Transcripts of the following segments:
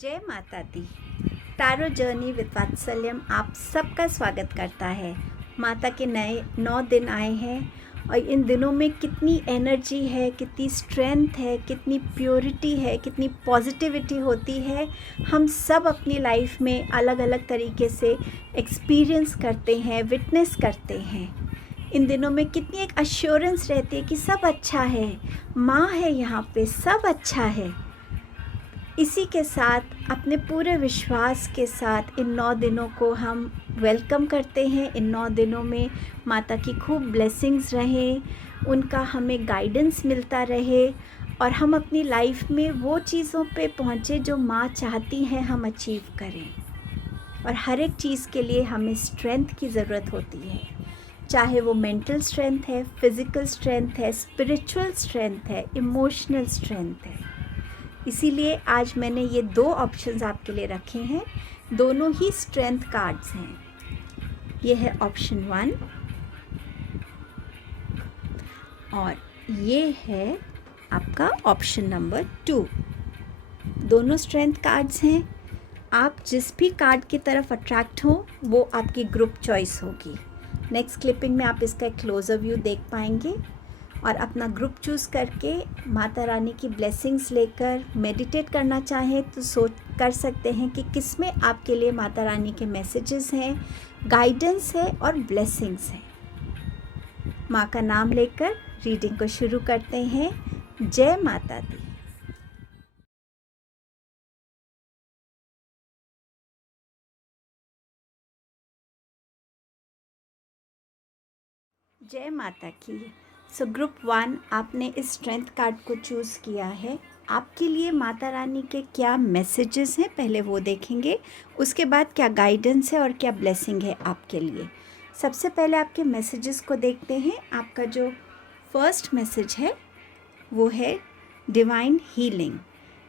जय माता दी। तारो journey with वात्सल्यम आप सबका स्वागत करता है। माता के नए 9 दिन आए हैं और इन दिनों में कितनी एनर्जी है, कितनी स्ट्रेंथ है, कितनी प्योरिटी है, कितनी पॉजिटिविटी होती है। हम सब अपनी लाइफ में अलग अलग तरीके से एक्सपीरियंस करते हैं, विटनेस करते हैं। इन दिनों में कितनी एक अश्योरेंस रहती है कि सब अच्छा है, माँ है यहाँ पे, सब अच्छा है। इसी के साथ अपने पूरे विश्वास के साथ इन 9 दिनों को हम वेलकम करते हैं। इन 9 दिनों में माता की खूब ब्लेसिंग्स रहें, उनका हमें गाइडेंस मिलता रहे और हम अपनी लाइफ में वो चीज़ों पे पहुँचे जो माँ चाहती हैं हम अचीव करें। और हर एक चीज़ के लिए हमें स्ट्रेंथ की ज़रूरत होती है, चाहे वो मेंटल स्ट्रेंथ है, फिज़िकल स्ट्रेंथ है, स्पिरिचुअल स्ट्रेंथ है, इमोशनल स्ट्रेंथ है। इसीलिए आज मैंने ये 2 ऑप्शंस आपके लिए रखे हैं। दोनों ही स्ट्रेंथ कार्ड्स हैं। ये है ऑप्शन 1 और ये है आपका ऑप्शन नंबर 2। दोनों स्ट्रेंथ कार्ड्स हैं। आप जिस भी कार्ड की तरफ अट्रैक्ट हो वो आपकी ग्रुप चॉइस होगी। नेक्स्ट क्लिपिंग में आप इसका एक क्लोजर व्यू देख पाएंगे और अपना ग्रुप चूज़ करके माता रानी की ब्लेसिंग्स लेकर मेडिटेट करना चाहें तो सोच कर सकते हैं कि किस में आपके लिए माता रानी के मैसेजेस हैं, गाइडेंस है और ब्लेसिंग्स हैं। माँ का नाम लेकर रीडिंग को शुरू करते हैं। जय माता दी। जय माता की। सो ग्रुप 1 आपने इस स्ट्रेंथ कार्ड को चूज़ किया है। आपके लिए माता रानी के क्या मैसेजेस हैं पहले वो देखेंगे, उसके बाद क्या गाइडेंस है और क्या ब्लेसिंग है आपके लिए। सबसे पहले आपके मैसेजेस को देखते हैं। आपका जो फर्स्ट मैसेज है वो है डिवाइन हीलिंग।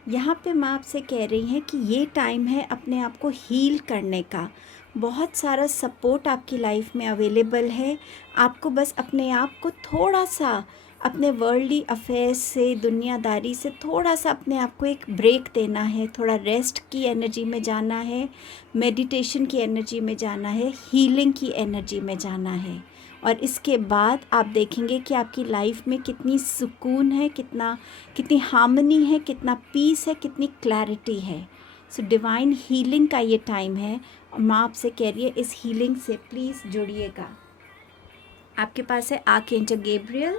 यहाँ पे माँ आपसे कह रही हैं कि ये टाइम है अपने आप को हील करने का। बहुत सारा सपोर्ट आपकी लाइफ में अवेलेबल है। आपको बस अपने आप को थोड़ा सा अपने वर्ल्डली अफेयर्स से, दुनियादारी से थोड़ा सा अपने आप को एक ब्रेक देना है। थोड़ा रेस्ट की एनर्जी में जाना है, मेडिटेशन की एनर्जी में जाना है, हीलिंग की एनर्जी में जाना है। और इसके बाद आप देखेंगे कि आपकी लाइफ में कितनी सुकून है, कितनी हार्मनी है, कितना पीस है, कितनी क्लैरिटी है। सो डिवाइन हीलिंग का ये टाइम है और माँ आपसे कह रही है इस हीलिंग से प्लीज़ जुड़िएगा। आपके पास है archangel Gabriel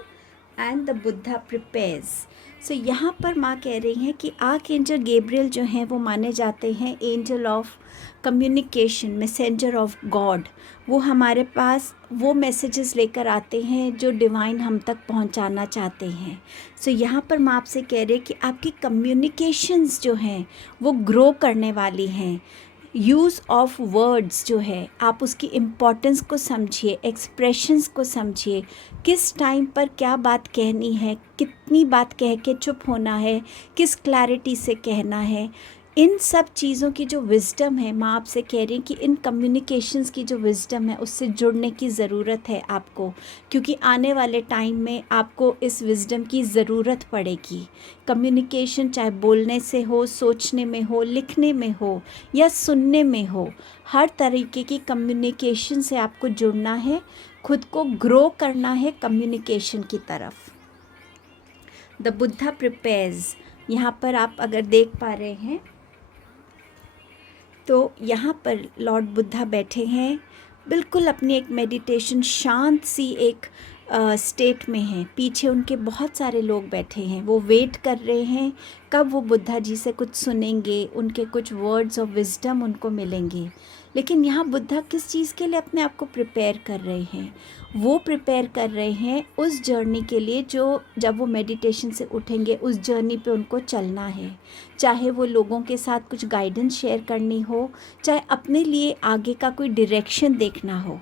and the Buddha prepares. So यहाँ पर माँ कह रही हैं कि आर्कएंजल गैब्रियल जो हैं वो माने जाते हैं angel of communication, messenger of God. वो हमारे पास वो मैसेजेस लेकर आते हैं जो डिवाइन हम तक पहुंचाना चाहते हैं। सो यहाँ पर माँ आपसे कह रहे हैं कि आपकी कम्युनिकेशंस जो हैं वो ग्रो करने वाली हैं। यूज़ ऑफ वर्ड्स जो है आप उसकी इम्पॉर्टेंस को समझिए, एक्सप्रेशंस को समझिए, किस टाइम पर क्या बात कहनी है, कितनी बात कह के चुप होना है, किस क्लैरिटी से कहना है। इन सब चीज़ों की जो विज़डम है माँ आपसे कह रही हैं कि इन कम्युनिकेशंस की जो विज़डम है उससे जुड़ने की ज़रूरत है आपको, क्योंकि आने वाले टाइम में आपको इस विज़डम की ज़रूरत पड़ेगी। कम्युनिकेशन चाहे बोलने से हो, सोचने में हो, लिखने में हो या सुनने में हो, हर तरीके की कम्युनिकेशन से आपको जुड़ना है, खुद को ग्रो करना है कम्युनिकेशन की तरफ। द बुद्धा प्रिपेयर्स, यहाँ पर आप अगर देख पा रहे हैं तो यहाँ पर लॉर्ड बुद्धा बैठे हैं, बिल्कुल अपनी एक मेडिटेशन शांत सी एक स्टेट में हैं। पीछे उनके बहुत सारे लोग बैठे हैं, वो वेट कर रहे हैं कब वो बुद्धा जी से कुछ सुनेंगे, उनके कुछ वर्ड्स ऑफ विजडम उनको मिलेंगे। लेकिन यहाँ बुद्धा किस चीज़ के लिए अपने आप को प्रिपेयर कर रहे हैं? वो प्रिपेयर कर रहे हैं उस जर्नी के लिए जो जब वो मेडिटेशन से उठेंगे उस जर्नी पे उनको चलना है। चाहे वो लोगों के साथ कुछ गाइडेंस शेयर करनी हो, चाहे अपने लिए आगे का कोई डायरेक्शन देखना हो।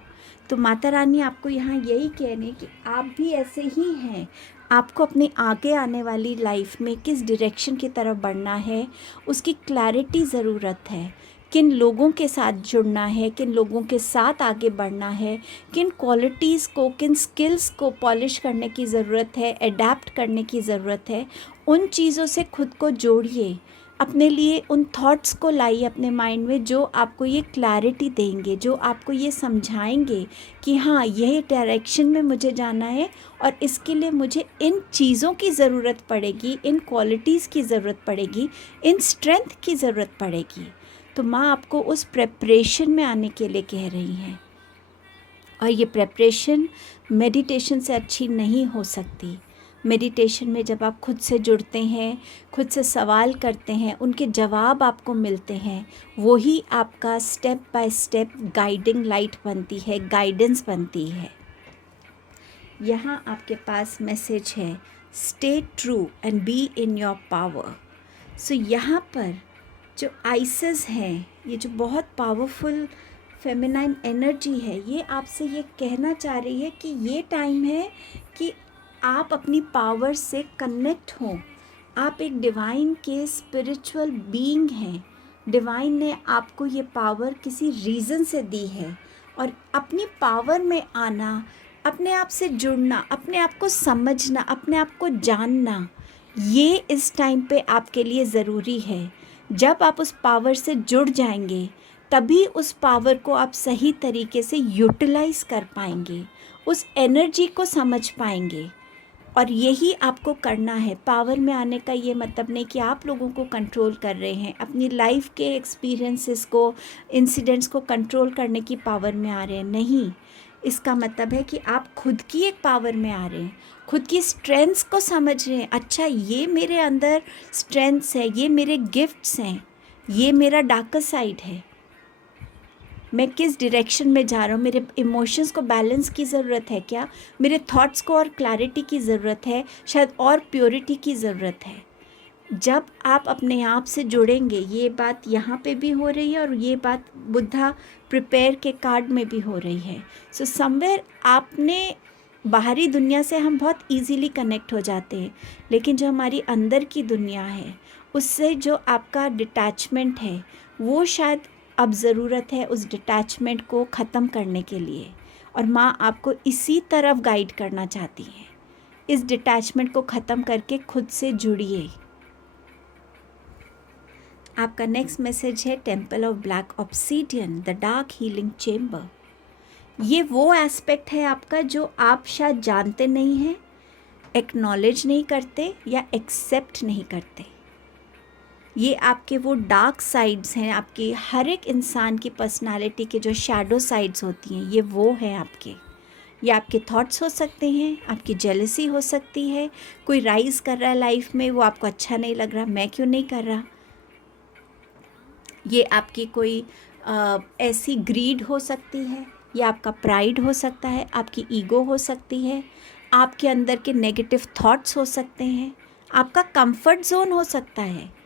तो माता रानी आपको यहाँ यही कह रही है कि आप भी ऐसे ही हैं। आपको अपने आगे आने वाली लाइफ में किस डायरेक्शन की तरफ बढ़ना है उसकी क्लैरिटी ज़रूरत है। किन लोगों के साथ जुड़ना है, किन लोगों के साथ आगे बढ़ना है, किन क्वालिटीज़ को, किन स्किल्स को पॉलिश करने की ज़रूरत है, अडेप्ट करने की ज़रूरत है। उन चीज़ों से खुद को जोड़िए। अपने लिए उन थॉट्स को लाइए अपने माइंड में जो आपको ये क्लैरिटी देंगे, जो आपको ये समझाएंगे कि हाँ, यही डायरेक्शन में मुझे जाना है और इसके लिए मुझे इन चीज़ों की ज़रूरत पड़ेगी, इन क्वालिटीज़ की ज़रूरत पड़ेगी, इन स्ट्रेंथ की ज़रूरत पड़ेगी। तो माँ आपको उस प्रेपरेशन में आने के लिए कह रही हैं। और ये प्रेपरेशन मेडिटेशन से अच्छी नहीं हो सकती। मेडिटेशन में जब आप खुद से जुड़ते हैं, खुद से सवाल करते हैं, उनके जवाब आपको मिलते हैं, वही आपका step by step guiding light बनती है, गाइडेंस बनती है। यहाँ आपके पास मैसेज है, stay true and be in your power. So यहाँ पर जो आइसेस हैं, ये जो बहुत पावरफुल फेमिनाइन एनर्जी है, ये आपसे ये कहना चाह रही है कि ये टाइम है कि आप अपनी पावर से कनेक्ट हों। आप एक डिवाइन के स्पिरिचुअल बीइंग हैं। डिवाइन ने आपको ये पावर किसी रीज़न से दी है और अपनी पावर में आना, अपने आप से जुड़ना, अपने आप को समझना, अपने आप को जानना, ये इस टाइम पे आपके लिए ज़रूरी है। जब आप उस पावर से जुड़ जाएंगे तभी उस पावर को आप सही तरीके से यूटिलाइज़ कर पाएंगे, उस एनर्जी को समझ पाएंगे। और यही आपको करना है। पावर में आने का ये मतलब नहीं कि आप लोगों को कंट्रोल कर रहे हैं, अपनी लाइफ के एक्सपीरियंसेस को, इंसिडेंट्स को कंट्रोल करने की पावर में आ रहे हैं। नहीं, इसका मतलब है कि आप खुद की एक पावर में आ रहे हैं, खुद की स्ट्रेंथ्स को समझ रहे हैं। अच्छा, ये मेरे अंदर स्ट्रेंथ्स है, ये मेरे गिफ्ट्स हैं, ये मेरा डार्कर साइड है, मैं किस डायरेक्शन में जा रहा हूँ, मेरे इमोशंस को बैलेंस की ज़रूरत है क्या, मेरे थॉट्स को और क्लैरिटी की ज़रूरत है, शायद और प्योरिटी की ज़रूरत है। जब आप अपने आप से जुड़ेंगे, ये बात यहाँ पे भी हो रही है और ये बात बुद्धा प्रिपेयर के कार्ड में भी हो रही है। सो समवेयर आपने बाहरी दुनिया से हम बहुत इजीली कनेक्ट हो जाते हैं, लेकिन जो हमारी अंदर की दुनिया है उससे जो आपका डिटैचमेंट है, वो शायद अब ज़रूरत है उस डिटैचमेंट को ख़त्म करने के लिए। और माँ आपको इसी तरफ गाइड करना चाहती है। इस डिटैचमेंट को ख़त्म करके खुद से जुड़िए। आपका नेक्स्ट मैसेज है, temple of black obsidian, the dark healing chamber. ये वो एस्पेक्ट है आपका जो आप शायद जानते नहीं हैं, एक्नॉलेज नहीं करते या एक्सेप्ट नहीं करते। ये आपके वो डार्क साइड्स हैं, आपकी हर एक इंसान की पर्सनालिटी के जो शैडो साइड्स होती हैं, ये वो हैं आपके। ये आपके थॉट्स हो सकते हैं, आपकी जेलसी हो सकती है, कोई राइज़ कर रहा है लाइफ में, वो आपको अच्छा नहीं लग रहा, मैं क्यों नहीं कर रहा। ये आपकी कोई ऐसी ग्रीड हो सकती है, ये आपका प्राइड हो सकता है, आपकी ईगो हो सकती है, आपके अंदर के नेगेटिव थॉट्स हो सकते हैं, आपका कंफर्ट जोन हो सकता है।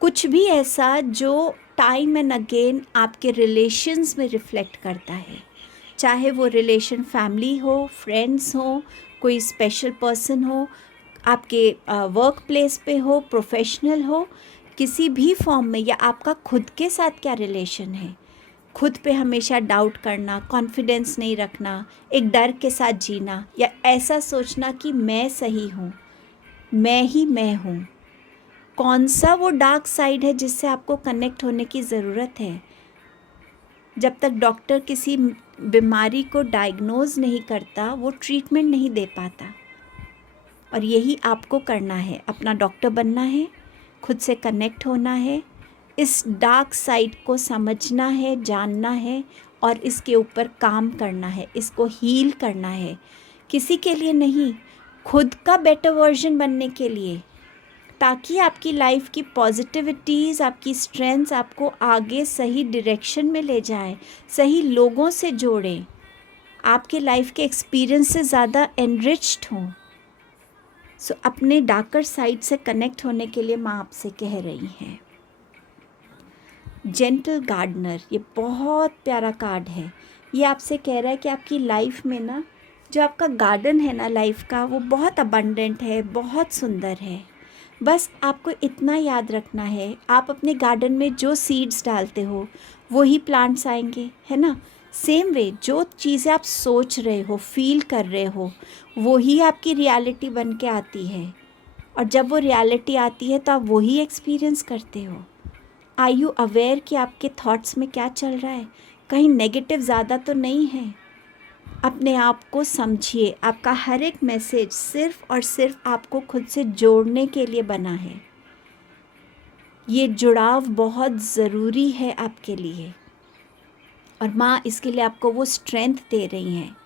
कुछ भी ऐसा जो टाइम एंड अगेन आपके रिलेशंस में रिफ्लेक्ट करता है, चाहे वो रिलेशन फैमिली हो, फ्रेंड्स हो, कोई स्पेशल पर्सन हो, आपके वर्क प्लेस पे हो, प्रोफेशनल हो, किसी भी फॉर्म में, या आपका खुद के साथ क्या रिलेशन है। खुद पे हमेशा डाउट करना, कॉन्फिडेंस नहीं रखना, एक डर के साथ जीना, या ऐसा सोचना कि मैं सही हूँ, मैं ही मैं हूँ। कौन सा वो डार्क साइड है जिससे आपको कनेक्ट होने की ज़रूरत है। जब तक डॉक्टर किसी बीमारी को डायग्नोज नहीं करता, वो ट्रीटमेंट नहीं दे पाता। और यही आपको करना है, अपना डॉक्टर बनना है, खुद से कनेक्ट होना है, इस डार्क साइड को समझना है, जानना है और इसके ऊपर काम करना है, इसको हील करना है। किसी के लिए नहीं, खुद का बेटर वर्जन बनने के लिए, ताकि आपकी लाइफ की पॉजिटिविटीज़, आपकी स्ट्रेंथ्स आपको आगे सही डायरेक्शन में ले जाए, सही लोगों से जोड़े, आपके लाइफ के एक्सपीरियंस से ज़्यादा एनरिच्ड हों। सो अपने डार्कर साइड से कनेक्ट होने के लिए माँ आपसे कह रही हैं। जेंटल गार्डनर, ये बहुत प्यारा कार्ड है। ये आपसे कह रहा है कि आपकी लाइफ में ना, जो आपका गार्डन है ना लाइफ का, वो बहुत अबंडेंट है, बहुत सुंदर है। बस आपको इतना याद रखना है, आप अपने गार्डन में जो सीड्स डालते हो वही प्लांट्स आएंगे, है ना। सेम वे, जो चीज़ें आप सोच रहे हो, फील कर रहे हो, वही आपकी रियलिटी बन के आती है। और जब वो रियलिटी आती है तो आप वही एक्सपीरियंस करते हो। आर यू अवेयर कि आपके थॉट्स में क्या चल रहा है? कहीं नेगेटिव ज़्यादा तो नहीं है? अपने आप को समझिए। आपका हर एक मैसेज सिर्फ और सिर्फ आपको खुद से जोड़ने के लिए बना है। ये जुड़ाव बहुत ज़रूरी है आपके लिए, और माँ इसके लिए आपको वो स्ट्रेंथ दे रही हैं,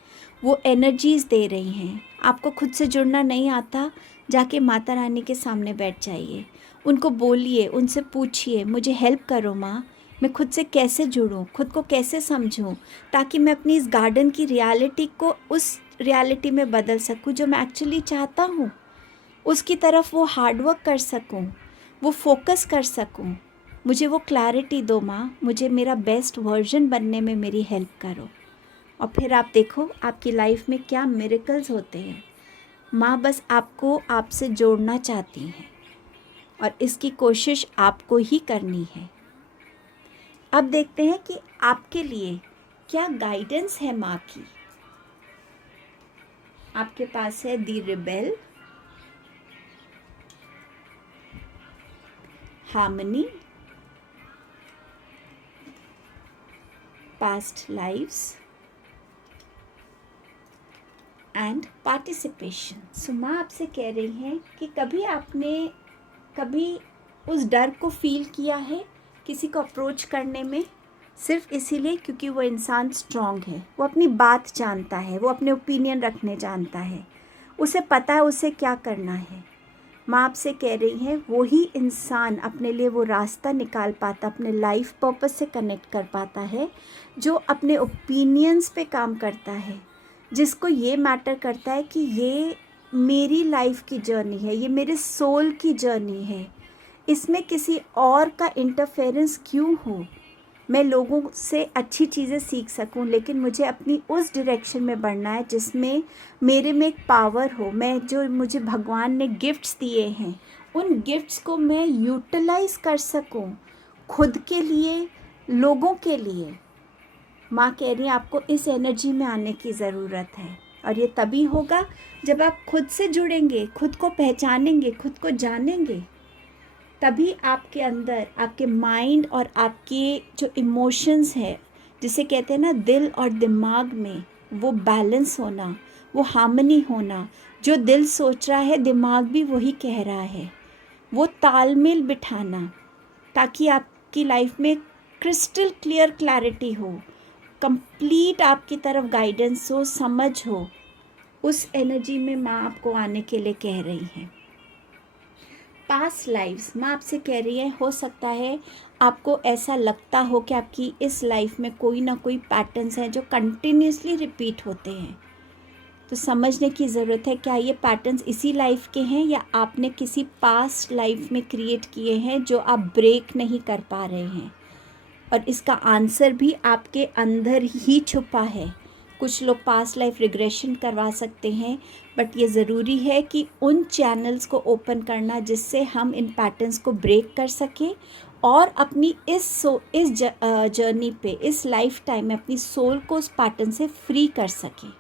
वो एनर्जीज़ दे रही हैं। आपको खुद से जुड़ना नहीं आता, जाके माता रानी के सामने बैठ जाइए, उनको बोलिए, उनसे पूछिए मुझे हेल्प करो माँ, मैं खुद से कैसे जुड़ूँ, खुद को कैसे समझूँ, ताकि मैं अपनी इस गार्डन की रियलिटी को उस रियलिटी में बदल सकूँ जो मैं एक्चुअली चाहता हूँ, उसकी तरफ वो हार्डवर्क कर सकूँ, वो फोकस कर सकूँ। मुझे वो क्लैरिटी दो माँ, मुझे मेरा बेस्ट वर्जन बनने में मेरी हेल्प करो। और फिर आप देखो आपकी लाइफ में क्या मिरेकल्स होते हैं। माँ बस आपको आपसे जोड़ना चाहती हैं, और इसकी कोशिश आपको ही करनी है। अब देखते हैं कि आपके लिए क्या गाइडेंस है माँ की। आपके पास है the rebel, harmony, past lives and participation. So माँ आपसे कह रही हैं कि कभी उस डर को फील किया है किसी को अप्रोच करने में, सिर्फ इसीलिए क्योंकि वो इंसान स्ट्रांग है, वो अपनी बात जानता है, वो अपने ओपिनियन रखने जानता है, उसे पता है उसे क्या करना है। माँ आपसे कह रही है वही इंसान अपने लिए वो रास्ता निकाल पाता, अपने लाइफ पर्पस से कनेक्ट कर पाता है, जो अपने ओपिनियंस पे काम करता है, जिसको ये मैटर करता है कि ये मेरी लाइफ की जर्नी है, ये मेरे सोल की जर्नी है, इसमें किसी और का इंटरफेरेंस क्यों हो। मैं लोगों से अच्छी चीज़ें सीख सकूं, लेकिन मुझे अपनी उस डायरेक्शन में बढ़ना है जिसमें मेरे में एक पावर हो। मुझे भगवान ने गिफ्ट्स दिए हैं, उन गिफ्ट्स को मैं यूटिलाइज कर सकूं खुद के लिए, लोगों के लिए। माँ कह रही है आपको इस एनर्जी में आने की ज़रूरत है, और ये तभी होगा जब आप खुद से जुड़ेंगे, खुद को पहचानेंगे, खुद को जानेंगे। तभी आपके अंदर, आपके माइंड और आपके जो इमोशंस है, जिसे कहते हैं ना दिल और दिमाग में, वो बैलेंस होना, वो हार्मनी होना। जो दिल सोच रहा है दिमाग भी वही कह रहा है, वो तालमेल बिठाना, ताकि आपकी लाइफ में क्रिस्टल क्लियर क्लैरिटी हो, कंप्लीट आपकी तरफ गाइडेंस हो, समझ हो। उस एनर्जी में माँ आपको आने के लिए कह रही हैं। पास्ट लाइफ्स, माँ आपसे कह रही है हो सकता है आपको ऐसा लगता हो कि आपकी इस लाइफ में कोई ना कोई पैटर्न्स हैं जो कंटिन्यूसली रिपीट होते हैं। तो समझने की ज़रूरत है क्या ये पैटर्न्स इसी लाइफ के हैं, या आपने किसी पास्ट लाइफ में क्रिएट किए हैं जो आप ब्रेक नहीं कर पा रहे हैं। और इसका आंसर भी आपके अंदर ही छुपा है। कुछ लोग पास्ट लाइफ रिग्रेशन करवा सकते हैं, बट ये ज़रूरी है कि उन चैनल्स को ओपन करना जिससे हम इन पैटर्न्स को ब्रेक कर सकें, और अपनी इस जर्नी पे, इस लाइफ टाइम में अपनी सोल को उस पैटर्न से फ्री कर सकें।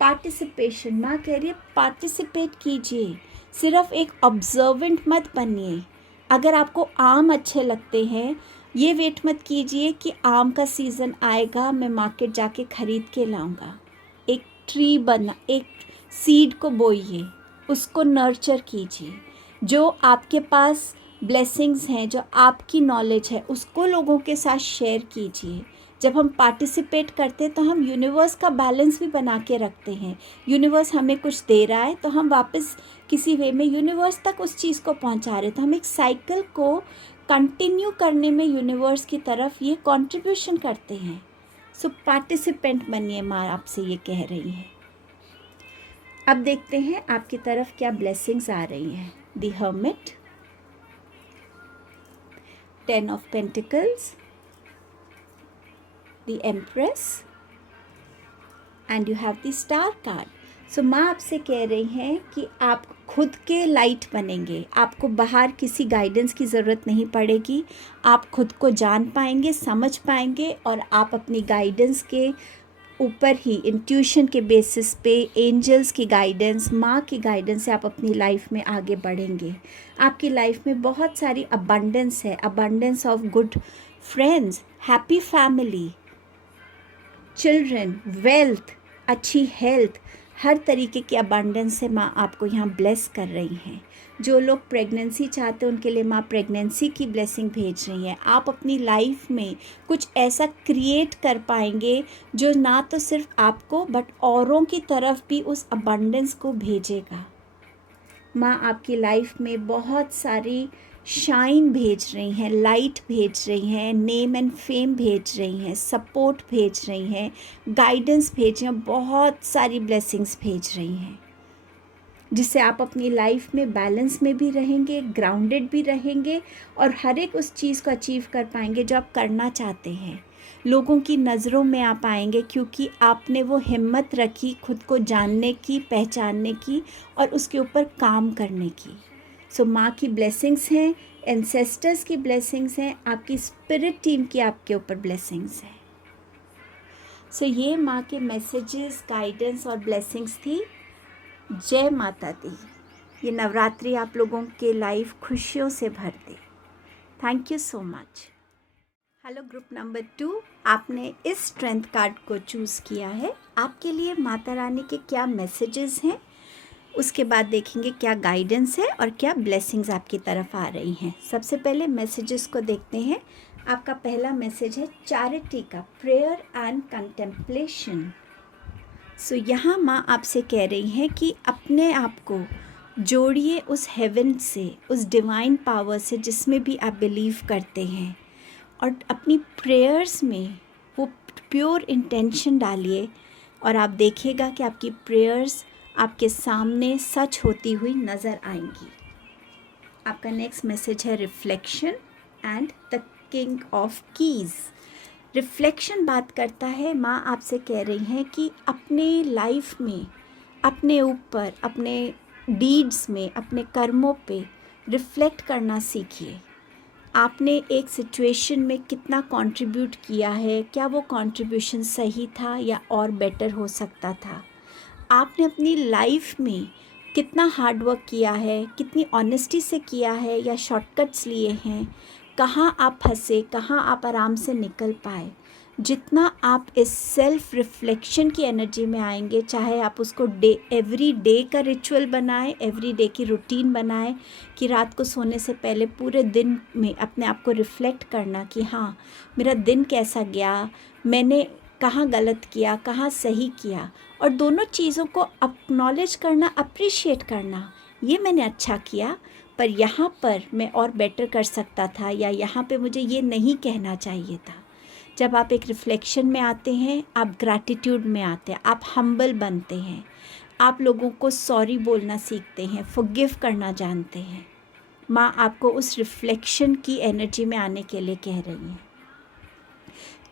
पार्टिसिपेशन, माँ कह रही है पार्टिसिपेट कीजिए, सिर्फ एक ऑब्जर्वेंट मत बनिए। अगर आपको आम अच्छे लगते हैं, ये वेट मत कीजिए कि आम का सीज़न आएगा मैं मार्केट जाके ख़रीद के लाऊंगा। एक ट्री बना, एक सीड को बोइए, उसको नर्चर कीजिए। जो आपके पास ब्लेसिंग्स हैं, जो आपकी नॉलेज है, उसको लोगों के साथ शेयर कीजिए। जब हम पार्टिसिपेट करते हैं तो हम यूनिवर्स का बैलेंस भी बना के रखते हैं। यूनिवर्स हमें कुछ दे रहा है तो हम वापस किसी वे में यूनिवर्स तक उस चीज़ को पहुंचा रहे हैं। तो हम एक साइकिल को कंटिन्यू करने में यूनिवर्स की तरफ ये कंट्रीब्यूशन करते हैं। सो पार्टिसिपेंट बनिए, माँ आपसे ये कह रही है। अब देखते हैं आपकी तरफ क्या ब्लेसिंग्स आ रही हैं। The hermit, 10 of pentacles, the Empress, and you have the Star card. So माँ आपसे कह रही हैं कि आप खुद के लाइट बनेंगे, आपको बाहर किसी गाइडेंस की ज़रूरत नहीं पड़ेगी। आप खुद को जान पाएंगे, समझ पाएंगे, और आप अपनी गाइडेंस के ऊपर ही इंट्यूशन के बेसिस पे एंजल्स की गाइडेंस, माँ की गाइडेंस से आप अपनी लाइफ में आगे बढ़ेंगे। आपकी लाइफ में बहुत सारी अबंडेंस है, abundance of good friends, happy family, children, wealth, अच्छी हेल्थ, हर तरीके की अबंडेंस से माँ आपको यहाँ ब्लेस कर रही हैं। जो लोग प्रेगनेंसी चाहते हैं उनके लिए माँ प्रेगनेंसी की ब्लेसिंग भेज रही हैं। आप अपनी लाइफ में कुछ ऐसा क्रिएट कर पाएंगे जो ना तो सिर्फ आपको बट औरों की तरफ भी उस अबंडेंस को भेजेगा। माँ आपकी लाइफ में बहुत सारी शाइन भेज रही हैं, लाइट भेज रही हैं, नेम एंड फेम भेज रही हैं, सपोर्ट भेज रही हैं, गाइडेंस भेज रही हैं, बहुत सारी ब्लेसिंग्स भेज रही हैं, जिससे आप अपनी लाइफ में बैलेंस में भी रहेंगे, ग्राउंडेड भी रहेंगे और हर एक उस चीज़ को अचीव कर पाएंगे जो आप करना चाहते हैं। लोगों की नज़रों में आप आएंगे क्योंकि आपने वो हिम्मत रखी खुद को जानने की, पहचानने की और उसके ऊपर काम करने की। सो माँ की ब्लेसिंग्स हैं, एंसेस्टर्स की ब्लेसिंग्स हैं, आपकी स्पिरिट टीम की आपके ऊपर ब्लेसिंग्स हैं। सो ये माँ के मैसेजेस, गाइडेंस और ब्लेसिंग्स थी। जय माता दी। ये नवरात्रि आप लोगों के लाइफ खुशियों से भर दे। Thank you so much. Hello group number 2, आपने इस स्ट्रेंथ कार्ड को चूज़ किया है। आपके लिए माता रानी के क्या मैसेजेस हैं, उसके बाद देखेंगे क्या गाइडेंस है और क्या ब्लेसिंग्स आपकी तरफ आ रही हैं। सबसे पहले मैसेजेस को देखते हैं। आपका पहला मैसेज है चैरिटी का, प्रेयर एंड कंटेम्पलेशन। सो यहाँ माँ आपसे कह रही हैं कि अपने आप को जोड़िए उस हेवन से, उस डिवाइन पावर से जिसमें भी आप बिलीव करते हैं, और अपनी प्रेयर्स में वो प्योर इंटेंशन डालिए और आप देखिएगा कि आपकी प्रेयर्स आपके सामने सच होती हुई नज़र आएंगी। आपका नेक्स्ट मैसेज है reflection and the king of keys. Reflection बात करता है, माँ आपसे कह रही हैं कि अपने लाइफ में, अपने ऊपर, अपने डीड्स में, अपने कर्मों पे रिफ्लेक्ट करना सीखिए। आपने एक सिचुएशन में कितना कंट्रीब्यूट किया है, क्या वो कंट्रीब्यूशन सही था या और बेटर हो सकता था। आपने अपनी लाइफ में कितना हार्ड वर्क किया है, कितनी ऑनेस्टी से किया है या शॉर्टकट्स लिए हैं, कहाँ आप फंसे, कहाँ आप आराम से निकल पाए। जितना आप इस सेल्फ रिफ्लेक्शन की एनर्जी में आएंगे, चाहे आप उसको एवरी डे का रिचुअल बनाएं, एवरी डे की रूटीन बनाएं कि रात को सोने से पहले पूरे दिन में अपने आप को रिफ्लेक्ट करना कि हाँ, मेरा दिन कैसा गया, मैंने कहाँ गलत किया, कहाँ सही किया, और दोनों चीज़ों को एक्नॉलेज करना, अप्रिशिएट करना। ये मैंने अच्छा किया, पर यहाँ पर मैं और बेटर कर सकता था, या यहाँ पे मुझे ये नहीं कहना चाहिए था। जब आप एक रिफ्लेक्शन में आते हैं, आप ग्रैटिट्यूड में आते हैं, आप हम्बल बनते हैं, आप लोगों को सॉरी बोलना सीखते हैं, फॉरगिव करना जानते हैं। माँ आपको उस रिफ्लेक्शन की एनर्जी में आने के लिए कह रही हैं।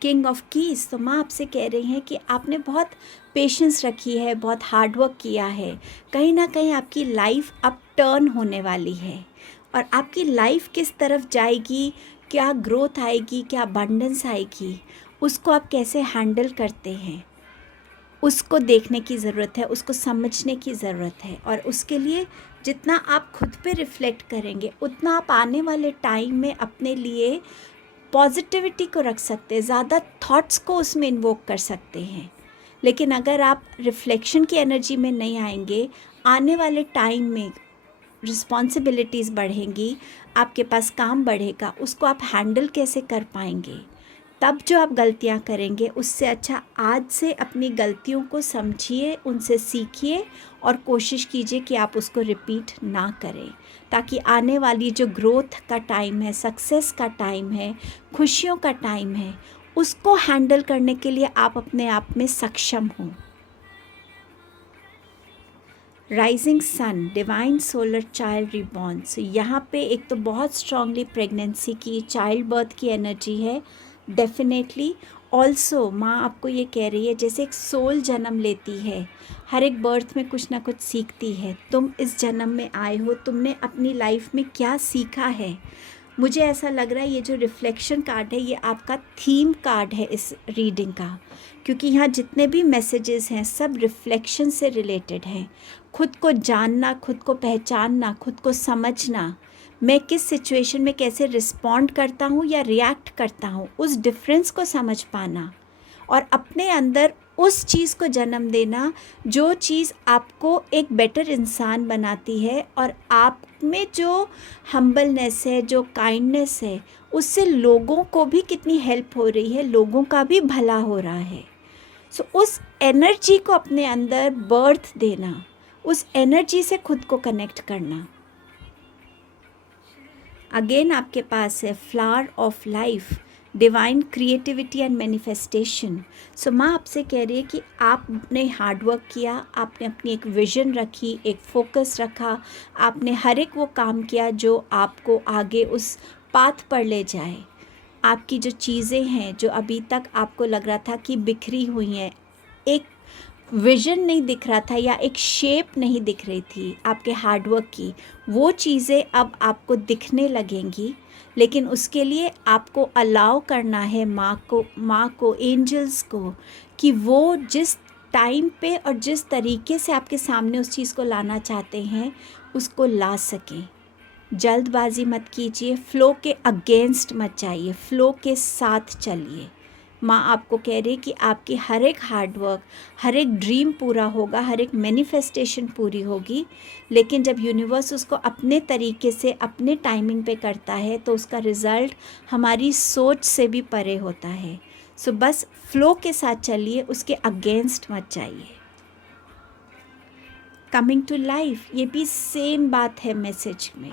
किंग ऑफ कीज़, तो माँ आपसे कह रही हैं कि आपने बहुत पेशेंस रखी है, बहुत हार्ड वर्क किया है। कहीं ना कहीं आपकी लाइफ अब टर्न होने वाली है, और आपकी लाइफ किस तरफ जाएगी, क्या ग्रोथ आएगी, क्या अबंडेंस आएगी, उसको आप कैसे हैंडल करते हैं, उसको देखने की ज़रूरत है, उसको समझने की ज़रूरत है। और उसके लिए जितना आप खुद पे रिफ्लेक्ट करेंगे, उतना आप आने वाले टाइम में अपने लिए पॉजिटिविटी को रख सकते हैं, ज़्यादा थॉट्स को उसमें इन्वोक कर सकते हैं। लेकिन अगर आप रिफ्लेक्शन की एनर्जी में नहीं आएंगे, आने वाले टाइम में रिस्पॉन्सिबिलिटीज़ बढ़ेंगी, आपके पास काम बढ़ेगा, उसको आप हैंडल कैसे कर पाएंगे। तब जो आप गलतियां करेंगे, उससे अच्छा आज से अपनी गलतियों को समझिए, उनसे सीखिए और कोशिश कीजिए कि आप उसको रिपीट ना करें, ताकि आने वाली जो ग्रोथ का टाइम है, सक्सेस का टाइम है, खुशियों का टाइम है, उसको हैंडल करने के लिए आप अपने आप में सक्षम हों। Rising sun, divine solar child reborn. So यहाँ पे एक तो बहुत स्ट्रांगली प्रेगनेंसी की, चाइल्ड बर्थ की एनर्जी है। डेफिनेटली ऑल्सो माँ आपको ये कह रही है, जैसे एक सोल जन्म लेती है, हर एक बर्थ में कुछ ना कुछ सीखती है। तुम इस जन्म में आए हो, तुमने अपनी लाइफ में क्या सीखा है, मुझे ऐसा लग रहा है ये जो रिफ्लेक्शन कार्ड है ये आपका थीम कार्ड है इस रीडिंग का, क्योंकि यहाँ जितने भी मैसेजेस हैं सब रिफ्लेक्शन से रिलेटेड हैं। खुद को जानना, खुद को पहचानना, खुद को समझना, मैं किस सिचुएशन में कैसे रिस्पॉन्ड करता हूँ या रिएक्ट करता हूँ, उस डिफरेंस को समझ पाना और अपने अंदर उस चीज़ को जन्म देना जो चीज़ आपको एक बेटर इंसान बनाती है, और आप में जो हम्बलनेस है, जो काइंडनेस है, उससे लोगों को भी कितनी हेल्प हो रही है, लोगों का भी भला हो रहा है। सो उस एनर्जी को अपने अंदर बर्थ देना, उस एनर्जी से खुद को कनेक्ट करना। अगेन आपके पास है flower of life, divine creativity and manifestation. So माँ आपसे कह रही है कि आपने हार्डवर्क किया, आपने अपनी एक विजन रखी, एक फोकस रखा, आपने हर एक वो काम किया जो आपको आगे उस पाथ पर ले जाए। आपकी जो चीज़ें हैं जो अभी तक आपको लग रहा था कि बिखरी हुई हैं, एक विजन नहीं दिख रहा था या एक शेप नहीं दिख रही थी आपके हार्डवर्क की, वो चीज़ें अब आपको दिखने लगेंगी। लेकिन उसके लिए आपको अलाउ करना है माँ को, एंजल्स को, कि वो जिस टाइम पे और जिस तरीके से आपके सामने उस चीज़ को लाना चाहते हैं उसको ला सकें। जल्दबाजी मत कीजिए, फ़्लो के अगेंस्ट मत जाइए, फ़्लो के साथ चलिए। माँ आपको कह रही कि आपकी हर एक हार्डवर्क, हर एक ड्रीम पूरा होगा, हर एक मैनिफेस्टेशन पूरी होगी। लेकिन जब यूनिवर्स उसको अपने तरीके से अपने टाइमिंग पे करता है तो उसका रिज़ल्ट हमारी सोच से भी परे होता है। सो बस फ़्लो के साथ चलिए, उसके अगेंस्ट मत जाइए। कमिंग टू लाइफ, ये भी सेम बात है मैसेज में।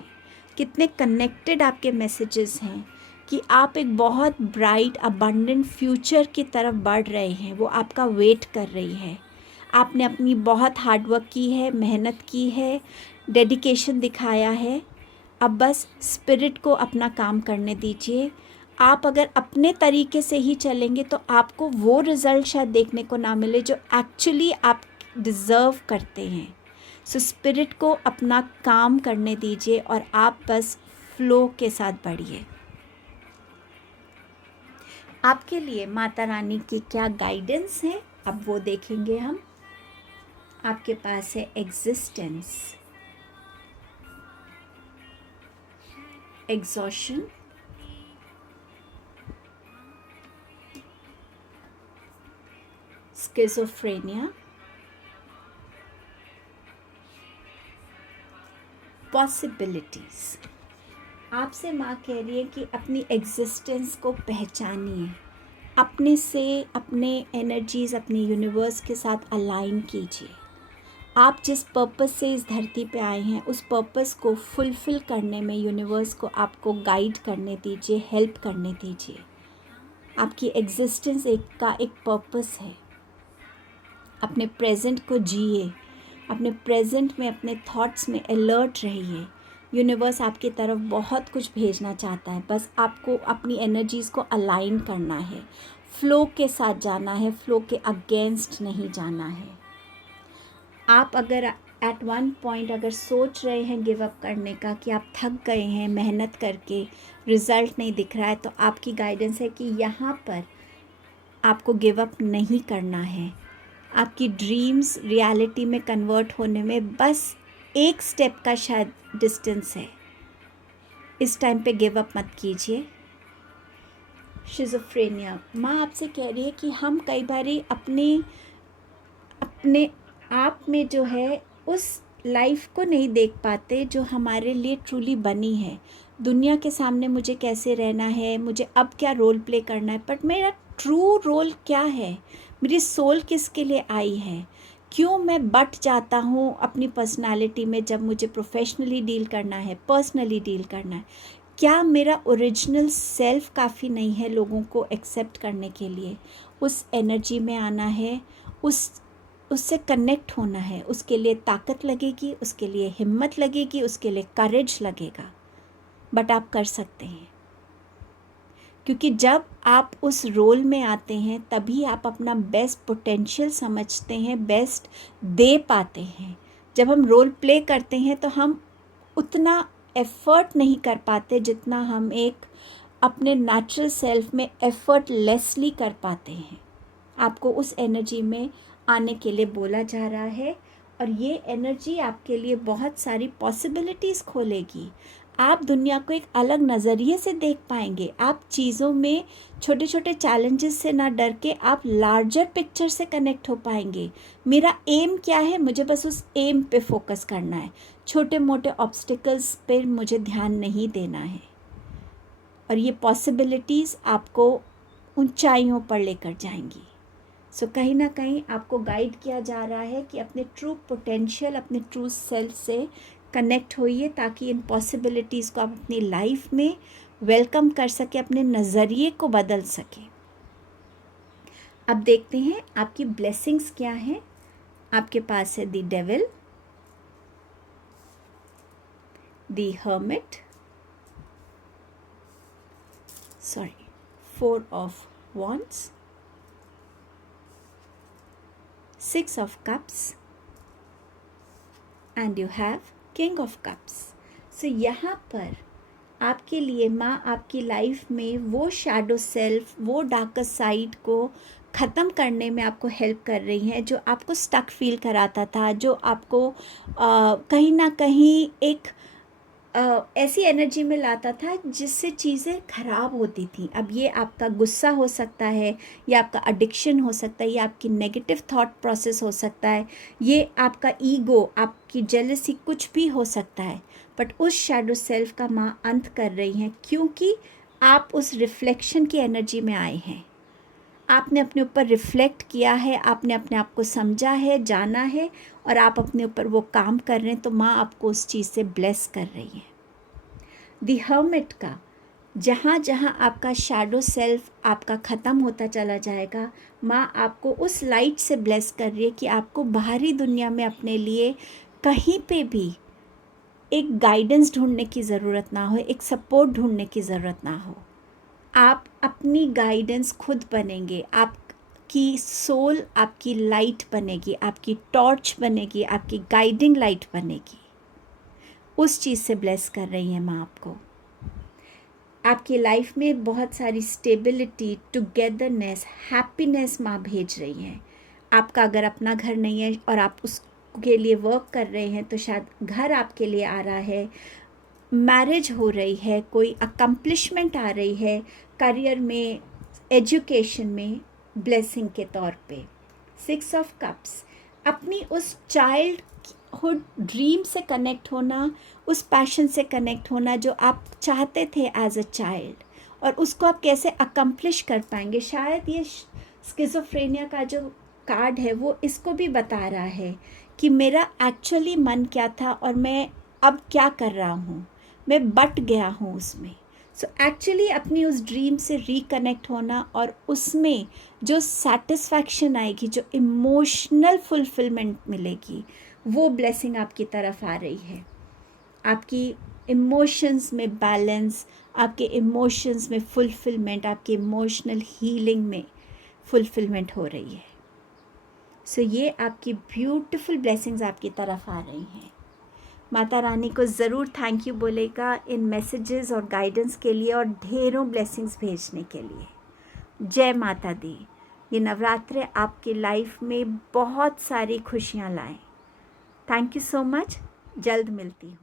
कितने कनेक्टेड आपके मैसेजेस हैं कि आप एक बहुत ब्राइट अबंडेंट फ्यूचर की तरफ बढ़ रहे हैं, वो आपका वेट कर रही है। आपने अपनी बहुत हार्डवर्क की है, मेहनत की है, डेडिकेशन दिखाया है। अब बस स्पिरिट को अपना काम करने दीजिए। आप अगर अपने तरीके से ही चलेंगे तो आपको वो रिज़ल्ट शायद देखने को ना मिले जो एक्चुअली आप डिज़र्व करते हैं। सो स्पिरिट को अपना काम करने दीजिए और आप बस फ्लो के साथ बढ़िए। आपके लिए माता रानी की क्या गाइडेंस है अब वो देखेंगे हम। आपके पास है एग्जिस्टेंस, एग्जॉशन, स्किज़ोफ्रेनिया, पॉसिबिलिटीज़। आपसे माँ कह रही है कि अपनी एग्जिस्टेंस को पहचानिए, अपने से अपने एनर्जीज़ अपने यूनिवर्स के साथ अलाइन कीजिए। आप जिस पर्पस से इस धरती पे आए हैं उस पर्पस को फुलफ़िल करने में यूनिवर्स को आपको गाइड करने दीजिए, हेल्प करने दीजिए। आपकी एग्जिस्टेंस का एक पर्पस है। अपने प्रेजेंट को जिए, अपने प्रेजेंट में अपने थॉट्स में अलर्ट रहिए। यूनिवर्स आपकी तरफ बहुत कुछ भेजना चाहता है, बस आपको अपनी एनर्जीज़ को अलाइन करना है, फ़्लो के साथ जाना है, फ़्लो के अगेंस्ट नहीं जाना है। आप अगर एट वन पॉइंट अगर सोच रहे हैं गिव अप करने का, कि आप थक गए हैं मेहनत करके, रिज़ल्ट नहीं दिख रहा है, तो आपकी गाइडेंस है कि यहाँ पर आपको गिव अप नहीं करना है। आपकी ड्रीम्स रियलिटी में कन्वर्ट होने में बस एक स्टेप का शायद डिस्टेंस है। इस टाइम पे गिव अप मत कीजिए। शिज़ोफ्रेनिया, माँ आपसे कह रही है कि हम कई बारी अपने आप में जो है उस लाइफ को नहीं देख पाते जो हमारे लिए ट्रूली बनी है। दुनिया के सामने मुझे कैसे रहना है, मुझे अब क्या रोल प्ले करना है, बट मेरा ट्रू रोल क्या है, मेरी सोल किसके लिए आई है। क्यों मैं बट जाता हूँ अपनी पर्सनालिटी में जब मुझे प्रोफेशनली डील करना है, पर्सनली डील करना है। क्या मेरा ओरिजिनल सेल्फ काफ़ी नहीं है लोगों को एक्सेप्ट करने के लिए। उस एनर्जी में आना है, उससे कनेक्ट होना है। उसके लिए ताकत लगेगी, उसके लिए हिम्मत लगेगी, उसके लिए करेज लगेगा, बट आप कर सकते हैं। क्योंकि जब आप उस रोल में आते हैं तभी आप अपना बेस्ट पोटेंशियल समझते हैं, बेस्ट दे पाते हैं। जब हम रोल प्ले करते हैं तो हम उतना एफ़र्ट नहीं कर पाते जितना हम एक अपने नेचुरल सेल्फ में एफ़र्टलेसली कर पाते हैं। आपको उस एनर्जी में आने के लिए बोला जा रहा है और ये एनर्जी आपके लिए बहुत सारी पॉसिबिलिटीज़ खोलेगी। आप दुनिया को एक अलग नज़रिए से देख पाएंगे। आप चीज़ों में छोटे छोटे चैलेंजेस से ना डर के आप लार्जर पिक्चर से कनेक्ट हो पाएंगे। मेरा एम क्या है, मुझे बस उस एम पे फोकस करना है, छोटे मोटे ऑब्स्टिकल्स पे मुझे ध्यान नहीं देना है। और ये पॉसिबिलिटीज़ आपको ऊंचाइयों पर लेकर जाएंगी। सो कहीं ना कहीं आपको गाइड किया जा रहा है कि अपने ट्रू पोटेंशियल, अपने ट्रू सेल्फ से कनेक्ट होइए ताकि इन पॉसिबिलिटीज़ को आप अपनी लाइफ में वेलकम कर सके, अपने नज़रिए को बदल सके। अब देखते हैं आपकी ब्लेसिंग्स क्या हैं। आपके पास है the devil, the hermit, four of wands, 6 of cups and you have King of Cups. So यहाँ पर आपके लिए माँ आपकी लाइफ में वो शैडो सेल्फ, वो डार्कर साइड को ख़त्म करने में आपको हेल्प कर रही हैं, जो आपको स्टक फील कराता था, जो आपको कहीं ना कहीं एक ऐसी एनर्जी में लाता था जिससे चीज़ें ख़राब होती थी। अब ये आपका गुस्सा हो सकता है, ये आपका एडिक्शन हो सकता है, ये आपकी नेगेटिव थॉट प्रोसेस हो सकता है, ये आपका ईगो, आपकी जेलसी, कुछ भी हो सकता है। बट उस शैडो सेल्फ का माँ अंत कर रही हैं क्योंकि आप उस रिफ्लेक्शन की एनर्जी में आए हैं। आपने अपने ऊपर रिफ्लेक्ट किया है, आपने अपने आप को समझा है, जाना है और आप अपने ऊपर वो काम कर रहे हैं, तो माँ आपको उस चीज़ से ब्लेस कर रही है। द हर्मिट का जहाँ जहाँ आपका शैडो सेल्फ आपका ख़त्म होता चला जाएगा, माँ आपको उस लाइट से ब्लेस कर रही है कि आपको बाहरी दुनिया में अपने लिए कहीं पे भी एक गाइडेंस ढूंढने की ज़रूरत ना हो, एक सपोर्ट ढूंढने की ज़रूरत ना हो। आप अपनी गाइडेंस खुद बनेंगे, आपकी सोल आपकी लाइट बनेगी, आपकी टॉर्च बनेगी, आपकी गाइडिंग लाइट बनेगी। उस चीज़ से ब्लेस कर रही है माँ आपको। आपकी लाइफ में बहुत सारी स्टेबिलिटी, टुगेदरनेस, हैप्पीनेस माँ भेज रही है। आपका अगर अपना घर नहीं है और आप उसके लिए वर्क कर रहे हैं तो शायद घर आपके लिए आ रहा है, मैरिज हो रही है, कोई अकम्पलिशमेंट आ रही है करियर में, एजुकेशन में, ब्लेसिंग के तौर पे। 6 ऑफ कप्स, अपनी उस चाइल्डहुड ड्रीम से कनेक्ट होना, उस पैशन से कनेक्ट होना जो आप चाहते थे एज अ चाइल्ड, और उसको आप कैसे अकम्पलिश कर पाएंगे। शायद ये स्किज़ोफ्रेनिया का जो कार्ड है वो इसको भी बता रहा है कि मेरा एक्चुअली मन क्या था और मैं अब क्या कर रहा हूँ, मैं बट गया हूँ उसमें। सो एक्चुअली अपनी उस ड्रीम से रिकनेक्ट होना और उसमें जो सेटिस्फैक्शन आएगी, जो इमोशनल फुलफिलमेंट मिलेगी, वो ब्लेसिंग आपकी तरफ आ रही है। आपकी इमोशंस में बैलेंस, आपके इमोशंस में फुलफिलमेंट, आपके इमोशनल हीलिंग में फुलफिलमेंट हो रही है। सो ये आपकी ब्यूटीफुल ब्लेसिंग्स आपकी तरफ आ रही हैं। माता रानी को ज़रूर थैंक यू बोलेगा इन मैसेजेस और गाइडेंस के लिए और ढेरों ब्लेसिंग्स भेजने के लिए। जय माता दी। ये नवरात्रे आपकी लाइफ में बहुत सारी खुशियाँ लाएं। Thank you so much. जल्द मिलती हूँ।